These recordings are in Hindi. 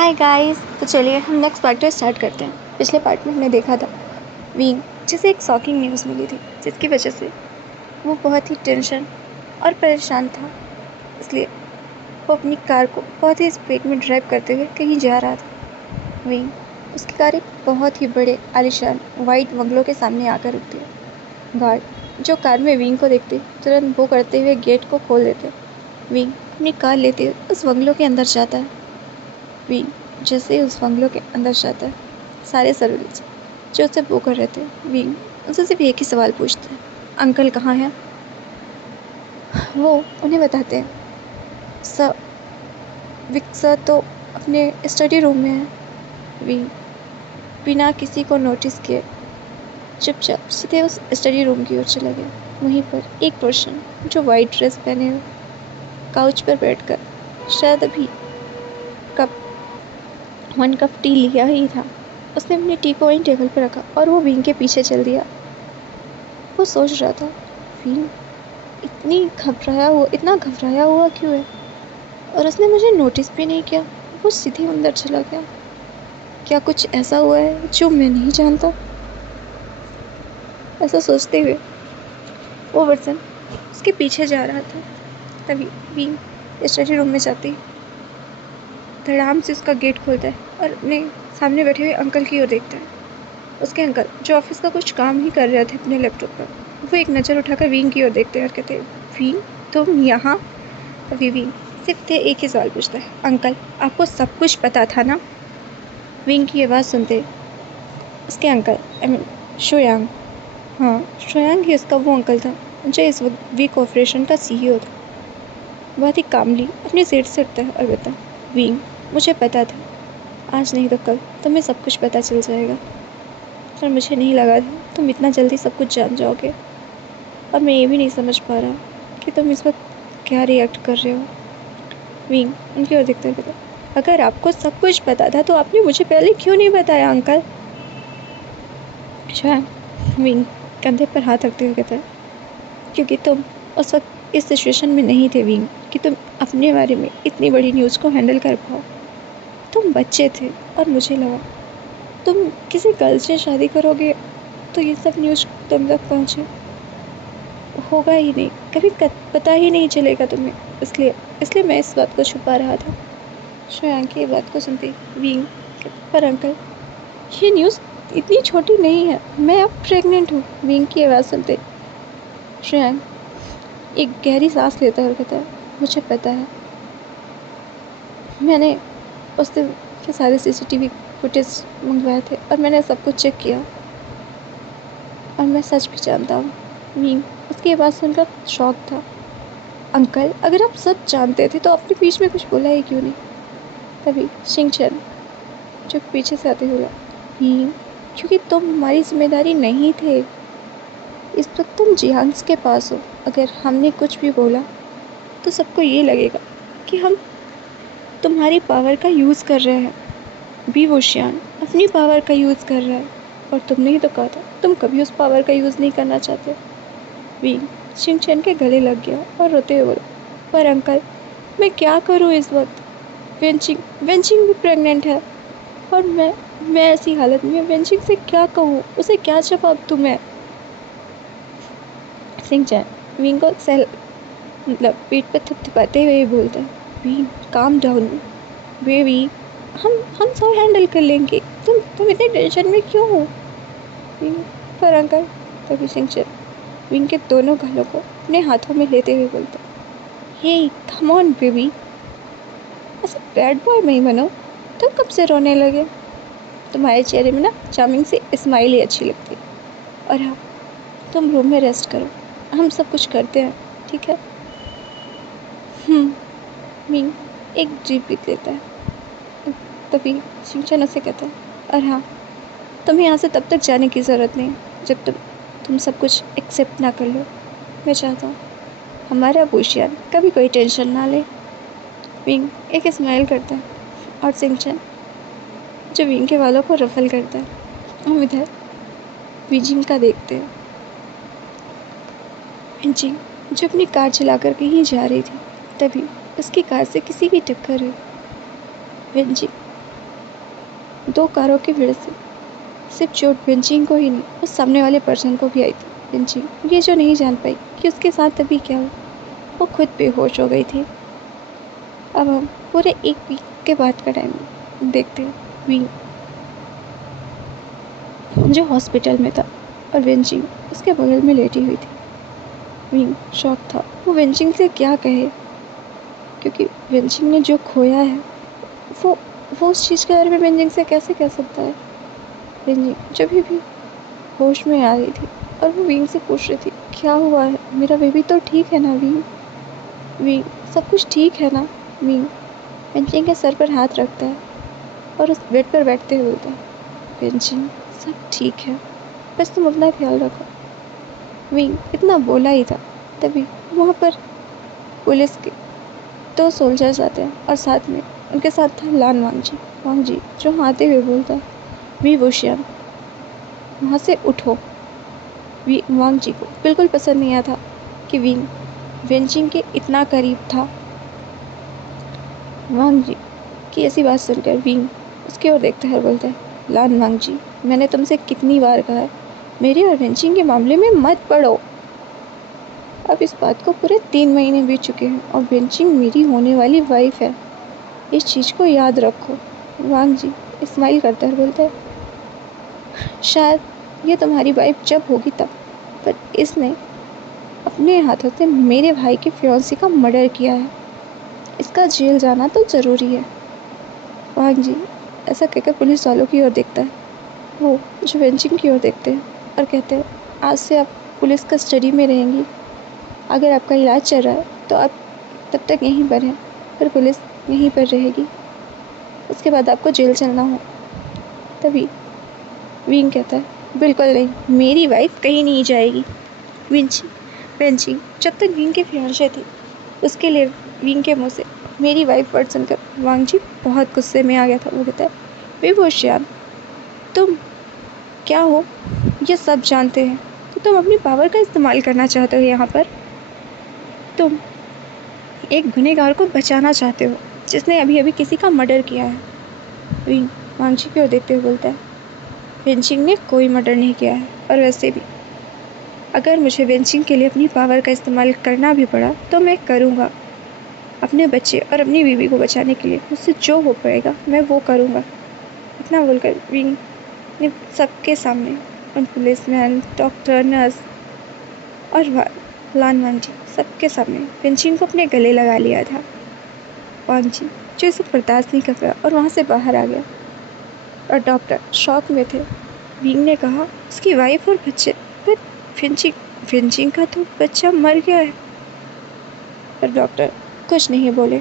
Hi guys. तो चलिए हम नेक्स्ट पार्ट को स्टार्ट करते हैं। पिछले पार्ट में हमने देखा था विंग जिसे एक शॉकिंग न्यूज़ मिली थी, जिसकी वजह से वो बहुत ही टेंशन और परेशान था। इसलिए वो अपनी कार को बहुत ही स्पीड में ड्राइव करते हुए कहीं जा रहा था। विंग उसकी कार एक बहुत ही बड़े आलीशान वाइट बंगलों के सामने आकर रुकती है। गार्ड जो कार में विंग को देखते तुरंत वो करते हुए गेट को खोल देते। विंग अपनी कार लेते हुए उस बंगलों के अंदर जाता है। विंग जैसे ही उस बंगलों के अंदर जाता है, सारे सर्वेंट्स जो उसे पुकार रहे थे, विंग उनसे सिर्फ एक ही सवाल पूछते हैं, अंकल कहाँ हैं? वो उन्हें बताते हैं, सर विक सर तो अपने स्टडी रूम में है। विंग बिना किसी को नोटिस किए चुपचाप सीधे उस स्टडी रूम की ओर चला गया। वहीं पर एक पर्सन जो वाइट ड्रेस पहने हुए काउच पर बैठकर शायद अभी कप 1 कप टी लिया ही था, उसने अपनी टी को वहीं टेबल पर रखा और वो विंग के पीछे चल दिया। वो सोच रहा था, विंग इतना घबराया हुआ क्यों है, और उसने मुझे नोटिस भी नहीं किया। वो सीधे अंदर चला गया। क्या कुछ ऐसा हुआ है जो मैं नहीं जानता? ऐसा सोचते हुए वो पर्सन उसके पीछे जा रहा था। तभी विंग स्टडी रूम में जाती धड़ाम से उसका गेट खोलता है और अपने सामने बैठे हुए अंकल की ओर देखता है। उसके अंकल जो ऑफिस का कुछ काम ही कर रहे थे अपने लैपटॉप पर, वो एक नज़र उठाकर विंग की ओर देखते हैं और कहते हैं, विंग तुम यहाँ? अभी विंग सिर्फ एक ही सवाल पूछता है, अंकल आपको सब कुछ पता था ना? विंग की आवाज़ सुनते उसके अंकल शोयांग, हाँ शोयांग ही उसका वो अंकल था जो इस वक्त वी कॉर्पोरेशन का सीईओ था। बहुत ही कामली अपनी सीट से उठता है और कहता, विंग मुझे पता था, आज नहीं तो कल तुम्हें सब कुछ पता चल जाएगा, पर मुझे नहीं लगा था तुम इतना जल्दी सब कुछ जान जाओगे। और मैं ये भी नहीं समझ पा रहा कि तुम इस वक्त क्या रिएक्ट कर रहे हो। विंग उनकी ओर देखते हुए, अगर आपको सब कुछ पता था तो आपने मुझे पहले क्यों नहीं बताया अंकल? शायद विंग कंधे पर हाथ रखते हुए कहता है, क्योंकि तुम उस वक्त इस सिचुएशन में नहीं थे विंग कि तुम अपने बारे में इतनी बड़ी न्यूज़ को हैंडल कर पाओ। तुम बच्चे थे और मुझे लगा तुम किसी गर्ल से शादी करोगे तो ये सब न्यूज़ तुम तक पहुँचे, होगा ही नहीं, कभी पता ही नहीं चलेगा तुम्हें, इसलिए मैं इस बात को छुपा रहा था। श्रेयांक की बात को सुनते विंग, पर अंकल ये न्यूज़ इतनी छोटी नहीं है, मैं अब प्रेग्नेंट हूँ। विंग की आवाज़ सुनते श्रेयांक एक गहरी सांस लेता है और कहता है, मुझे पता है, मैंने उस दिन के सारे सीसीटीवी फुटेज मंगवाए थे और मैंने सब कुछ चेक किया और मैं सच भी जानता हूँ। विंग उसकी आवाज़ सुनकर शॉक था, अंकल अगर आप सब जानते थे तो आपने बीच में कुछ बोला ही क्यों नहीं? तभी शिंगचन जो पीछे से आते हुए, विंग क्योंकि तुम हमारी जिम्मेदारी नहीं थे, इस वक्त तुम जियांग्स के पास हो, अगर हमने कुछ भी बोला तो सबको ये लगेगा कि हम तुम्हारी पावर का यूज़ कर रहे हैं। भी वो शियान अपनी पावर का यूज़ कर रहा है और तुमने ही तो कहा था तुम कभी उस पावर का यूज़ नहीं करना चाहते। विंग शिंगचैन के गले लग गया और रोते हुए बोला, पर अंकल मैं क्या करूँ इस वक्त? वेंचिंग भी प्रेग्नेंट है और मैं ऐसी हालत में वेंचिंग से क्या कहूँ, उसे क्या जवाब दूँ मैं? शिंगचैन विंग को मतलब पीठ पर थपथपाते हुए बोलता है, विंग काम डाउन बेबी, हम सब हैंडल कर लेंगे, तुम इतने टेंशन में क्यों हो? विंग पर अंकल, तभी शिंगचैन विंग के दोनों गालों को अपने हाथों में लेते हुए बोलता, हे कम ऑन बेबी, ऐसे बैड बॉय नहीं बनो, तुम कब से रोने लगे? तुम्हारे चेहरे में ना चार्मिंग सी स्माइल ही अच्छी लगती है। और हाँ, तुम रूम में रेस्ट करो, हम सब कुछ करते हैं, ठीक है? विंग एक ड्रीप पीत लेता है। तभी शिंगचैन उसे कहता है, और हाँ, तुम्हें यहाँ से तब तक जाने की ज़रूरत नहीं जब तुम सब कुछ एक्सेप्ट ना कर लो। मैं चाहता हूँ हमारा बुशियान कभी कोई टेंशन ना ले। विंग एक स्माइल करता है और शिंगचैन जो विंग के बालों को रफल करता है, हम इधर विजिंग का देखते हैं। विजिंग जो अपनी कार चलाकर कहीं जा रही थी, तभी उसकी कार से किसी की टक्कर हुई। विजिंग 2 कारों की भिड़ से सिर्फ चोट वेंचिंग को ही नहीं, उस सामने वाले पर्सन को भी आई थी। वेंचिंग ये जो नहीं जान पाई कि उसके साथ अभी क्या हुआ, वो खुद बेहोश हो गई थी। अब हम पूरे 1 वीक के बाद का टाइम देखते हैं। विंग जो हॉस्पिटल में था और वेंचिंग उसके बगल में लेटी हुई थी। विंग शॉक था, वो वेंचिंग से क्या कहे, क्योंकि वेंचिंग ने जो खोया है वो उस चीज़ के बारे में वेंचिंग से कैसे कह सकता है। वेंचिंग जब भी होश में आ रही थी और वो विंग से पूछ रही थी क्या हुआ है, मेरा बेबी तो ठीक है ना विंग, विंग सब कुछ ठीक है ना विंग। वेंचिंग के सर पर हाथ रखता है और उस बेड पर बैठते हुए बोलता है वेंचिंग सब ठीक है, बस तुम अपना ख्याल रखो। विंग इतना बोला ही था, तभी वहाँ पर पुलिस के 2 सोल्जर्स आते हैं और साथ में उनके साथ था लान वांगजी जो आते हुए बोलता है वी वुशियान वहाँ से उठो। वांगजी को बिल्कुल पसंद नहीं आया था कि विंग वेंचिंग के इतना करीब था। वांगजी की ऐसी बात सुनकर विंग उसकी ओर देखता है और बोलता है लान वांगजी, मैंने तुमसे कितनी बार कहा है मेरे और वेंचिंग के मामले में मत पड़ो। अब इस बात को पूरे 3 महीने बीत चुके हैं और वेंचिंग मेरी होने वाली वाइफ है, इस चीज़ को याद रखो। वांगजी स्माइल करता है और बोलता है शायद ये तुम्हारी वाइफ जब होगी तब, पर इसने अपने हाथों से मेरे भाई के फियांसी का मर्डर किया है, इसका जेल जाना तो ज़रूरी है। वांगजी ऐसा कहकर पुलिस वालों की ओर देखता है, वो जो वेंचिंग की ओर देखते हैं और कहते हैं आज से आप पुलिस कस्टडी में रहेंगी, अगर आपका इलाज चल रहा है तो आप तब तक यहीं पर हैं, फिर पुलिस यहीं पर रहेगी, उसके बाद आपको जेल चलना हो। तभी विंग कहता है बिल्कुल नहीं, मेरी वाइफ कहीं नहीं जाएगी। वेंचिंग जब तक विंग के फियांसे थी उसके लिए विंग के मुंह से मेरी वाइफ वर्ड सुनकर वांगजी बहुत गुस्से में आ गया था। वो कहता है विभूषण तुम क्या हो ये सब जानते हैं, तो तुम अपनी पावर का इस्तेमाल करना चाहते हो यहाँ पर, तुम एक गुनहगार को बचाना चाहते हो जिसने अभी अभी किसी का मर्डर किया है। विंग वांगजी की ओर देखते हुए बोलता है वेंचिंग ने कोई मर्डर नहीं किया है, और वैसे भी अगर मुझे वेंचिंग के लिए अपनी पावर का इस्तेमाल करना भी पड़ा तो मैं करूँगा, अपने बच्चे और अपनी बीवी को बचाने के लिए मुझसे जो हो पाएगा मैं वो करूँगा। इतना बोलकर विंग ने सबके सामने उन पुलिसमैन, डॉक्टर, नर्स और लान वांगजी सबके सामने वेंचिंग को अपने गले लगा लिया था। वांगजी जो इसे बर्दाश्त नहीं कर पाया और वहाँ से बाहर आ गया, और डॉक्टर शॉक में थे। विंग ने कहा उसकी वाइफ और बच्चे, पर वेंचिंग का तो बच्चा मर गया है। पर डॉक्टर कुछ नहीं बोले।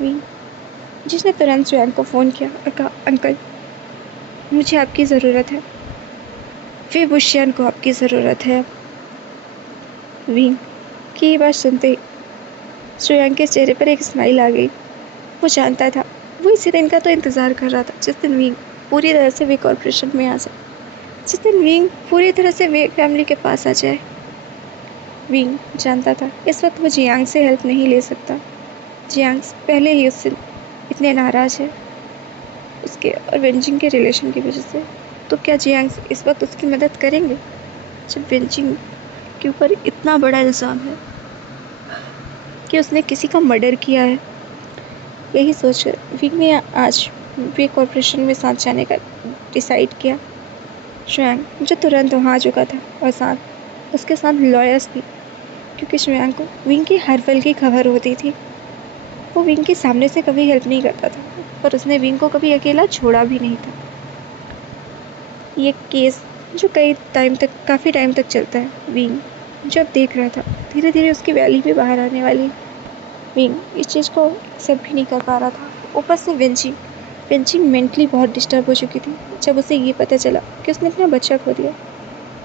विंग जिसने तुरंत सुयान को फ़ोन किया और कहा अंकल मुझे आपकी ज़रूरत है, विभूषण को आपकी ज़रूरत है। विंग की ये बात सुनते ही सुयान के चेहरे पर एक स्माइल आ गई। वो जानता था, वो इसी दिन का तो इंतज़ार कर रहा था जिस दिन विंग पूरी तरह से वे कॉर्पोरेशन में आ जाए, जिस दिन विंग पूरी तरह से वे फैमिली के पास आ जाए। विंग जानता था इस वक्त वो जियांग से हेल्प नहीं ले सकता। जियांग पहले ही उससे इतने नाराज़ है उसके और वेंचिंग के रिलेशन की वजह से, तो क्या जियांग इस वक्त उसकी मदद करेंगे जब वेंचिंग के ऊपर इतना बड़ा इल्ज़ाम है कि उसने किसी का मर्डर किया है। यही सोचकर विंग ने आज वे कॉर्पोरेशन में साथ जाने का डिसाइड किया। शुयांग जो तुरंत वहाँ आ चुका था और साथ उसके साथ लॉयर्स भी, क्योंकि शुयांग को विंग की हर पल की खबर होती थी। वो विंग के सामने से कभी हेल्प नहीं करता था, पर उसने विंग को कभी अकेला छोड़ा भी नहीं था। ये केस जो काफ़ी टाइम तक चलता है, विंग जब देख रहा था धीरे धीरे उसकी वैली भी बाहर आने वाली। विंग इस चीज़ को एक्सेप्ट भी नहीं कर पा रहा था। ऊपर से वेंचिंग मेंटली बहुत डिस्टर्ब हो चुकी थी जब उसे ये पता चला कि उसने अपना बच्चा खो दिया।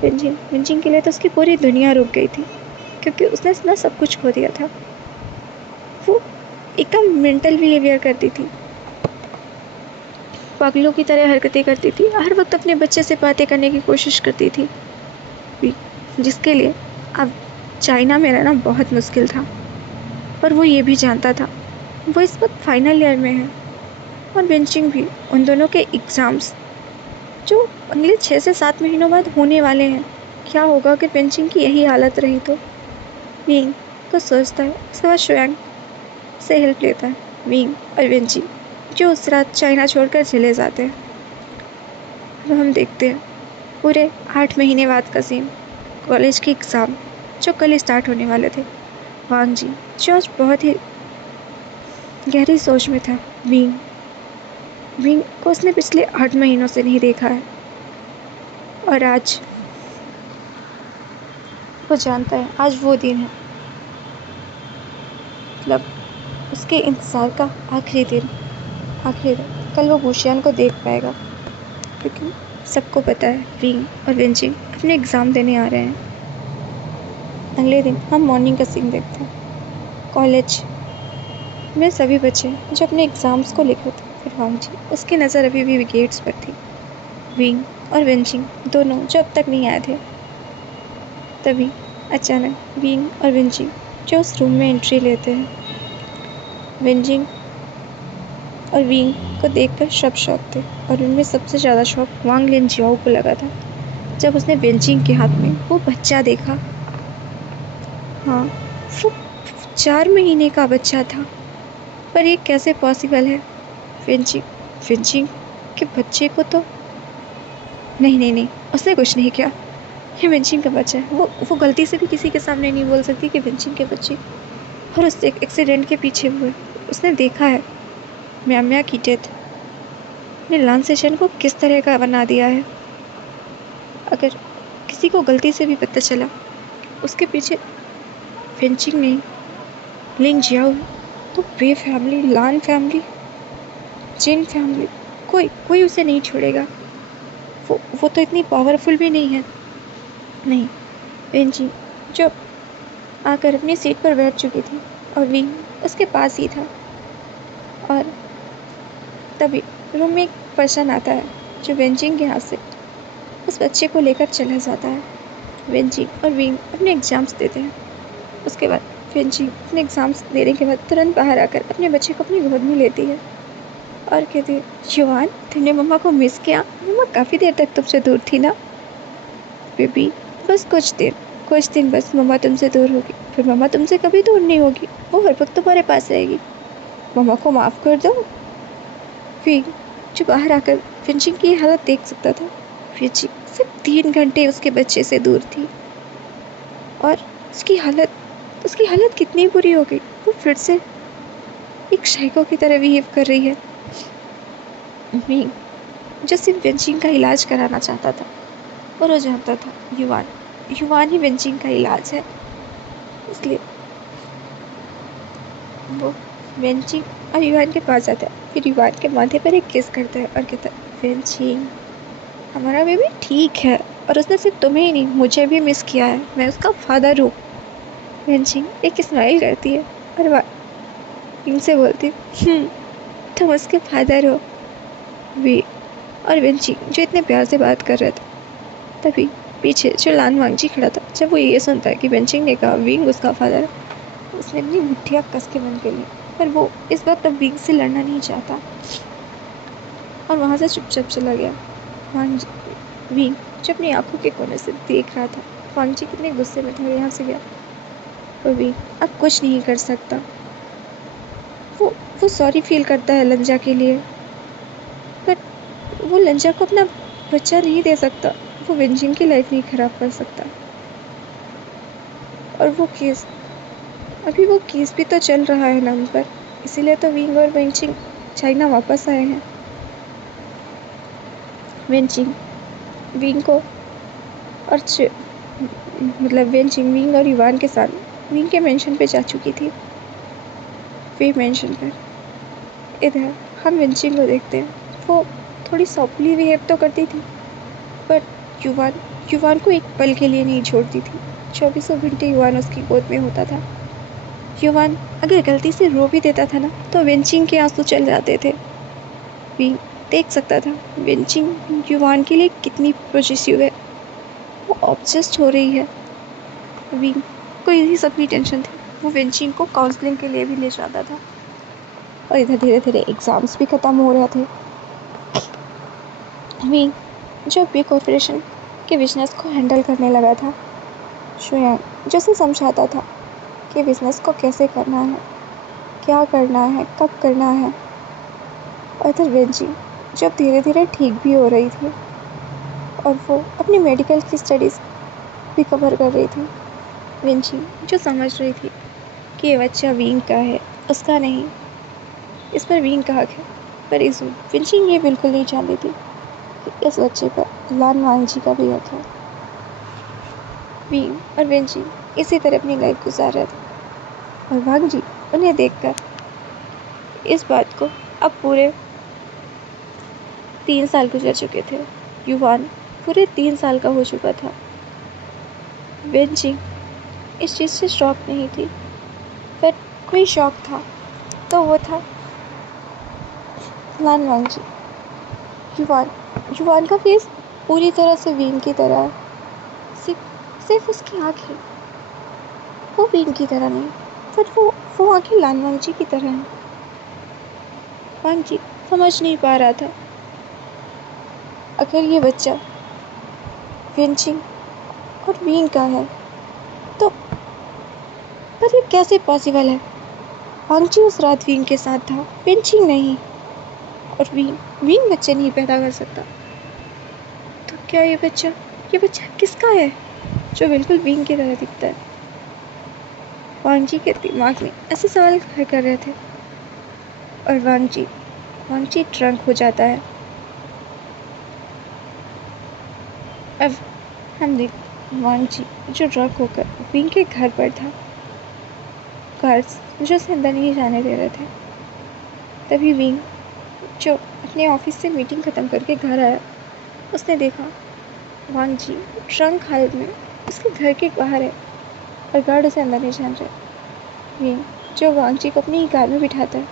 वेंचिंग के लिए तो उसकी पूरी दुनिया रुक गई थी, क्योंकि उसने अपना सब कुछ खो दिया था। वो एकदम मेंटल बिहेवियर करती थी, पागलों की तरह हरकतें करती थी, हर वक्त अपने बच्चे से बातें करने की कोशिश करती थी, जिसके लिए अब चाइना में रहना बहुत मुश्किल था। पर वो ये भी जानता था वो इस वक्त फाइनल ईयर में है, और बेंचिंग भी। उन दोनों के एग्ज़ाम्स जो अगले 6 से 7 महीनों बाद होने वाले हैं। क्या होगा अगर बेंचिंग की यही हालत रही तो? विंग तो सोचता है, उसके बाद शुयांग से हेल्प लेता है। विंग और बेंचिंग जो उस रात चाइना छोड़कर चले जाते हैं। अब हम देखते हैं पूरे 8 महीने बाद का सीन। कॉलेज के एग्ज़ाम जो कल स्टार्ट होने वाले थे। वांग जी जो आज बहुत ही गहरी सोच में था। विंग विंग को उसने पिछले 8 महीनों से नहीं देखा है और आज वो जानता है आज वो दिन है, मतलब उसके इंतज़ार का आखिरी दिन। कल वो बुशियान को देख पाएगा, क्योंकि सबको पता है विंग और बेंचिंग अपने एग्ज़ाम देने आ रहे हैं। अगले दिन हम मॉर्निंग का सीन देखते हैं। कॉलेज में सभी बच्चे जो अपने एग्ज़ाम्स को लेकर थे। फिर वांग जी, उसकी नज़र अभी भी गेट्स पर थी। विंग और बेंचिंग दोनों जो अब तक नहीं आए थे। तभी अचानक विंग और बेंचिंग जो उस रूम में एंट्री लेते हैं। बेंचिंग और विंग को देखकर सब शॉक थे और उनमें सबसे ज़्यादा शॉक वांग लिनजियाओ को लगा था जब उसने बेंचिंग के हाथ में वो बच्चा देखा। हाँ, वो 4 महीने का बच्चा था। पर ये कैसे पॉसिबल है? बेंचिंग के बच्चे को तो नहीं, उसने कुछ नहीं किया। ये बेंचिंग का बच्चा है। वो गलती से भी किसी के सामने नहीं बोल सकती कि बेंचिंग के बच्चे। और उस एक्सीडेंट के पीछे हुए उसने देखा है म्या की डेथ ने लांसेशन को किस तरह का बना दिया है। अगर किसी को गलती से भी पता चला उसके पीछे बेंचिंग नहीं लिंग जियाओ, तो वे फैमिली, लान फैमिली, जिन फैमिली, कोई उसे नहीं छोड़ेगा। वो तो इतनी पावरफुल भी नहीं है। नहीं, बेंचिंग जो आकर अपनी सीट पर बैठ चुकी थी और विंग उसके पास ही था। और तभी रूम में एक पर्सन आता है जो बेंचिंग के हाथ से उस बच्चे को लेकर चला जाता है। बेंचिंग और विंग अपने एग्ज़ाम्स देते हैं। उसके बाद बेंचिंग अपने एग्ज़ाम्स देने के बाद तुरंत बाहर आकर अपने बच्चे को अपनी गोद में लेती है और कहती है, युवान, तुमने मम्मा को मिस किया? मम्मा काफ़ी देर तक तुमसे दूर थी ना बेबी। बस कुछ दिन बस मम्मा तुमसे दूर होगी, फिर मम्मा तुमसे कभी दूर नहीं होगी। वो हर वक्त तुम्हारे पास रहेगी। मम्मा को माफ़ कर दो। फिर जो बाहर आकर बेंचिंग की हालत देख सकता था। बेंचिंग सिर्फ 3 घंटे उसके बच्चे से दूर थी और उसकी हालत कितनी बुरी हो गई। वो फिर से एक साइको की तरह बिहेव कर रही है। विंग जो सिर्फ बेंचिंग का इलाज कराना चाहता था और वो जानता था युवान ही बेंचिंग का इलाज है, इसलिए वो बेंचिंग और युवान के पास जाता है। फिर युवान के माथे पर एक किस करता है और कहता है, बेंचिंग, हमारा बेबी ठीक है और उसने सिर्फ तुम्हें ही नहीं मुझे भी मिस किया है। मैं उसका फादर हूँ। बेंचिंग एक स्माइल करती है और विंग से बोलती, तुम उसके फादर हो भी। और बेंचिंग जो इतने प्यार से बात कर रहा था, तभी पीछे जो लान वांगजी खड़ा था, जब वो ये सुनता है कि बेंचिंग ने कहा विंग उसका फादर, उसने अपनी मुट्ठियाँ कस के बंद कर ली। पर वो इस वक्त अब विंग से लड़ना नहीं चाहता और वहाँ से चुपचाप चला गया। विंग जो अपनी आंखों के कोने से देख रहा था वांगजी कितने गुस्से में था, यहाँ से गया। और विंग अब कुछ नहीं कर सकता। वो सॉरी फील करता है लंजा के लिए, पर वो लंजा को अपना बच्चा नहीं दे सकता। वो बेंचिंग की लाइफ नहीं ख़राब कर सकता। और वो केस भी तो चल रहा है ना उन पर, इसीलिए तो विंग और बेंचिंग चाइना वापस आए हैं। बेंचिंग विंग को और मतलब बेंचिंग विंग और युवान के साथ विंग के मेंशन पे जा चुकी थी। वे मेंशन पर इधर हम बेंचिंग को देखते हैं। वो थोड़ी सॉफ्टली बिहेव तो करती थी, पर युवान को एक पल के लिए नहीं छोड़ती थी। 24 घंटे युवान उसकी गोद में होता था। युवान अगर गलती से रो भी देता था ना, तो बेंचिंग के आंसू चल जाते थे। विंग देख सकता था बेंचिंग युवान के लिए कितनी पॉसेसिव है, वो ऑब्सेस्ड हो रही है। विंग को इसी सब की टेंशन थी। वो बेंचिंग को काउंसलिंग के लिए भी ले जाता था। और इधर धीरे धीरे एग्ज़ाम्स भी ख़त्म हो रहे थे। विंग जो बी कॉरपोरेशन के बिजनेस को हैंडल करने लगा था, शुयांग जो उसे समझाता था कि बिजनेस को कैसे करना है, क्या करना है, कब करना है। और इधर वेंजी जब धीरे धीरे ठीक भी हो रही थी और वो अपनी मेडिकल की स्टडीज़ भी कवर कर रही थी। वेंजी जो समझ रही थी कि ये बच्चा विंग का है, उसका नहीं, इस पर विंग का हक है। पर इस वेंजी ये बिल्कुल नहीं जानती थी कि इस बच्चे पर लान वांगजी का भी हक है। विंग और वेंजी इसी तरह अपनी लाइफ गुजार रहे थे और वांगजी उन्हें देखकर इस बात को अब पूरे 3 साल गुजर चुके थे। युवान पूरे 3 साल का हो चुका था। वेंजी इस चीज़ से शौक नहीं थी, पर कोई शौक था तो वो था लान वांगजी। युवान का फेस पूरी तरह से विंग की तरह है, सिर्फ उसकी आँखें वो विंग की तरह नहीं, पर वो आँखें लान वांगजी की तरह हैं। वांगजी समझ नहीं पा रहा था अगर ये बच्चा वेंजी और विंग का है तो पर ये कैसे पॉसिबल है। वांगजी उस रात विंग के साथ था, वेंजी नहीं, और विंग बच्चे नहीं पैदा कर सकता। तो क्या ये बच्चा किसका है जो बिल्कुल विंग की तरह दिखता है। वांगजी के दिमाग में ऐसे सवाल घर कर रहे थे और वांगजी ड्रंक हो जाता है। अब हम देख वांगजी जो ड्रंक होकर विंग के घर पर था, गार्ड्स जो उसे अंदर नहीं जाने दे रहे थे। तभी विंग जो अपने ऑफिस से मीटिंग ख़त्म करके घर आया, उसने देखा वांगजी ड्रंक हालत में उसके घर के बाहर है और गार्ड उसे अंदर नहीं जान रहे। विंग जो वांगजी को अपनी कार में बिठाता है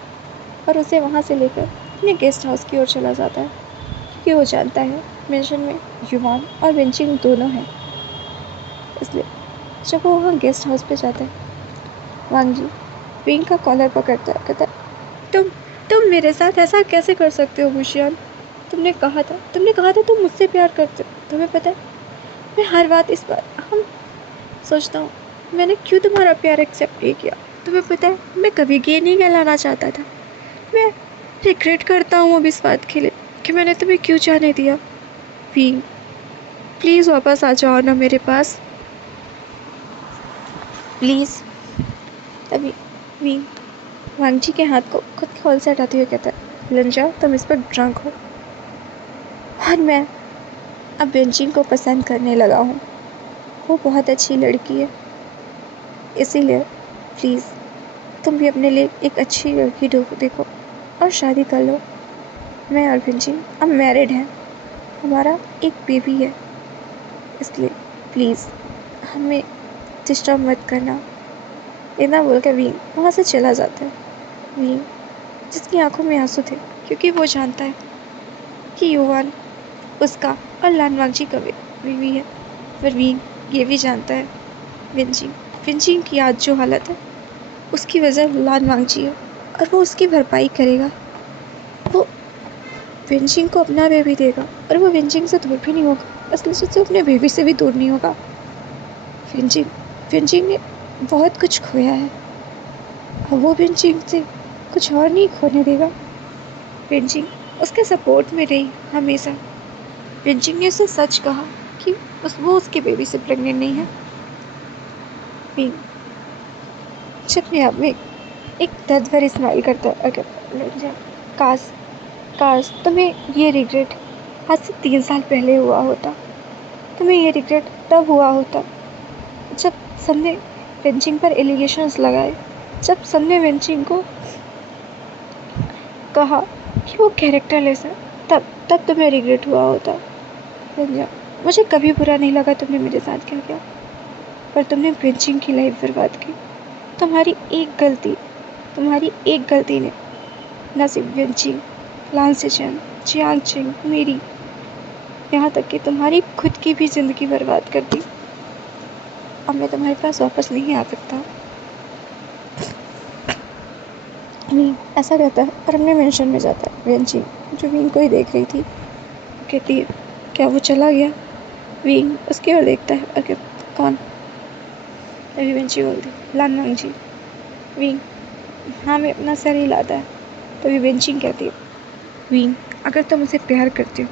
और उसे वहाँ से लेकर अपने गेस्ट हाउस की ओर चला जाता है, क्योंकि वो जानता है मेंशन में युवान और वेंजी दोनों हैं। इसलिए जब वो वहाँ गेस्ट हाउस पे जाता है, वांगजी विंग का कॉलर पकड़ता है, कहता है तुम मेरे साथ ऐसा कैसे कर सकते हो बुशियान। तुमने कहा था तुम मुझसे प्यार करते हो। तुम्हें पता है मैं हर बात इस बार हम सोचता हूँ मैंने क्यों तुम्हारा प्यार एक्सेप्ट नहीं किया। तुम्हें पता है मैं कभी गे नहीं कहलाना चाहता था। मैं रिग्रेट करता हूँ अब इस बात के लिए कि मैंने तुम्हें क्यों जाने दिया। विंग प्लीज़ वापस आ जाओ ना मेरे पास, प्लीज़। तभी विंग वांगजी के हाथ को खुद के खोल से हटाते हुए कहता है, लंजा तुम इस पर ड्रंक हो और मैं अब वेंजी को पसंद करने लगा हूँ। वो बहुत अच्छी लड़की है, इसीलिए प्लीज़ तुम भी अपने लिए एक अच्छी लड़की देखो और शादी कर लो। मैं और वेंजी अब मैरिड हैं, हमारा एक बेबी है, इसलिए प्लीज़ हमें डिस्टर्ब मत करना। इतना बोलकर विंग वहाँ से चला जाता है। विंग जिसकी आंखों में आंसू थे, क्योंकि वो जानता है कि युवान उसका और लान वांगजी का बेबी है। पर विंग ये भी जानता है वेंजी की आज जो हालत है उसकी वजह लान वांगजी है और वो उसकी भरपाई करेगा। वो वेंजी को अपना बेबी देगा और वो वेंजी से दूर भी नहीं होगा, असली से अपने बेबी से भी दूर नहीं होगा। वेंजी ने बहुत कुछ खोया है और वो वेंजी से कुछ और नहीं खोने देगा। वेंजी उसके सपोर्ट में रही हमेशा। वेंजी ने उसे सच कहा कि वो उसके बेबी से प्रेग्नेंट नहीं है। विंग जब अपने आप में एक दर्द भरी स्माइल करता है, अगर काश तुम्हें ये रिग्रेट आज से 3 साल पहले हुआ होता। तुम्हें ये रिग्रेट तब हुआ होता जब सबने वेंजी पर एलिगेशंस लगाए, जब सबने वेंजी को कहा कि वो कैरेक्टरलेस है, तब तुम्हें रिग्रेट हुआ होता। मुझे कभी बुरा नहीं लगा तुमने मेरे साथ क्या किया, पर तुमने वेंजी की लाइफ बर्बाद की। तुम्हारी एक गलती ने न सिर्फ वेंजी, लान सेचेन, जियांग चिंग, मेरी, यहाँ तक कि तुम्हारी खुद की भी ज़िंदगी बर्बाद कर दी। अब मैं तुम्हारे पास वापस नहीं आ सकता। वीन ऐसा कहता है और अपने मेंशन में जाता है। वेंची जो वीन को ही देख रही थी कहती है, क्या वो चला गया? वीन उसकी ओर देखता है और कहता, कौन? तभी वेंची बोलती, लान वांग जी। वीन हाँ में अपना सर हिलाता है। तभी वेंची कहती है, वीन अगर तुम मुझसे प्यार करते हो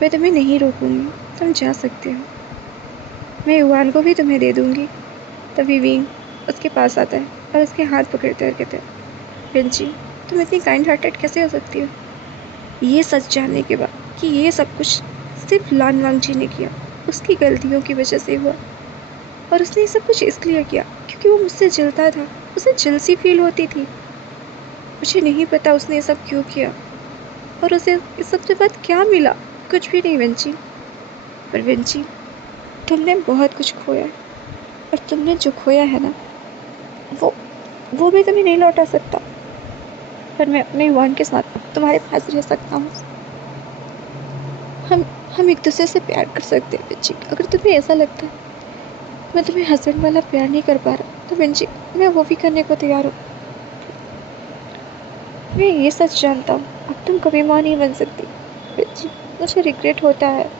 मैं तुम्हें नहीं रोकूंगी, तुम जा सकते हो, मैं युवान को भी तुम्हें दे दूंगी। तभी वीन उसके पास आता है और उसके हाथ पकड़ते और कहते हैं, वेंची तुम इतनी काइंड हार्टेड कैसे हो सकती हो? ये सच जानने के बाद कि ये सब कुछ सिर्फ लान वांग जी ने किया, उसकी गलतियों की वजह से हुआ, और उसने ये सब कुछ इसलिए किया क्योंकि वो मुझसे जलता था, उसे जेलसी फील होती थी। मुझे नहीं पता उसने ये सब क्यों किया और उसे इस सब के बाद क्या मिला। कुछ भी नहीं वेंची। पर वेंची तुमने बहुत कुछ खोया और तुमने जो खोया है ना वो वो मैं तुम्हें नहीं लौटा सकता, पर मैं अपने युवान के साथ तुम्हारे पास रह सकता हूँ। हम हम एक दूसरे से प्यार कर सकते हैं वेंची। अगर तुम्हें ऐसा लगता है मैं तुम्हें हस्बैंड वाला प्यार नहीं कर पा रहा तो वेंची मैं वो भी करने को तैयार हूँ। मैं ये सच जानता हूँ अब तुम कभी माँ नहीं बन सकती वेंची। मुझे रिग्रेट होता है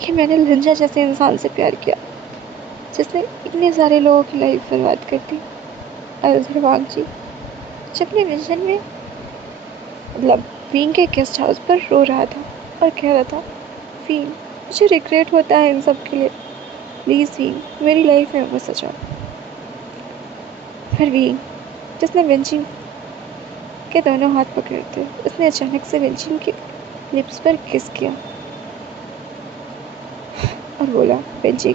कि मैंने लंजा जैसे इंसान से प्यार किया जिसने इतने सारे लोगों की लाइफ बर्बाद कर दी। और उधर वांग जी जब अपने विजन में मतलब वीन के गेस्ट हाउस पर रो रहा था और कह रहा था, वीन मुझे रिग्रेट होता है इन सब के लिए, प्लीज़ वीन मेरी लाइफ में वापस आ जाओ। फिर वीन जिसने विंचिंग के दोनों हाथ पकड़े थे उसने अचानक से विंचिंग के लिप्स पर किस किया और बोला, विंचिंग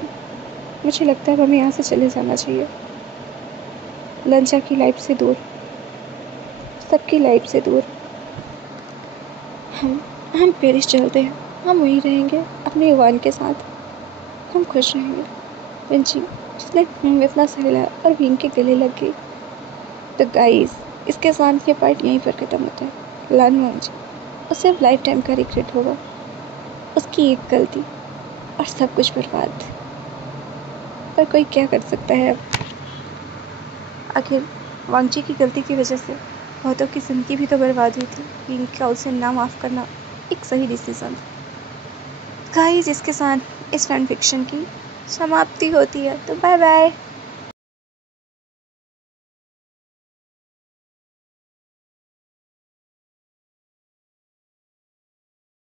मुझे लगता है हमें यहाँ से चले जाना चाहिए, लंचा की लाइफ से दूर, सबकी लाइफ से दूर। हम पेरिस चलते हैं, हम वहीं रहेंगे अपने युवान के साथ, हम खुश रहेंगे। विंची जिसने इतना सहलाया और वीन के गले लग गई। तो गाइस इसके साथ ये पार्ट यहीं पर ख़त्म होता है। लान वांग जी उसे अब लाइफ टाइम का रिग्रेट होगा, उसकी एक गलती और सब कुछ बर्बाद। पर कोई क्या कर सकता है अब? आखिर वांग जी की गलती की वजह से बहुतों की ज़िंदगी भी तो बर्बाद हुई थी। इनका उसे ना माफ़ करना एक सही डिसीजन। गाइस इसके साथ इस फैन फिक्शन की समाप्ति होती है। तो बाय बाय।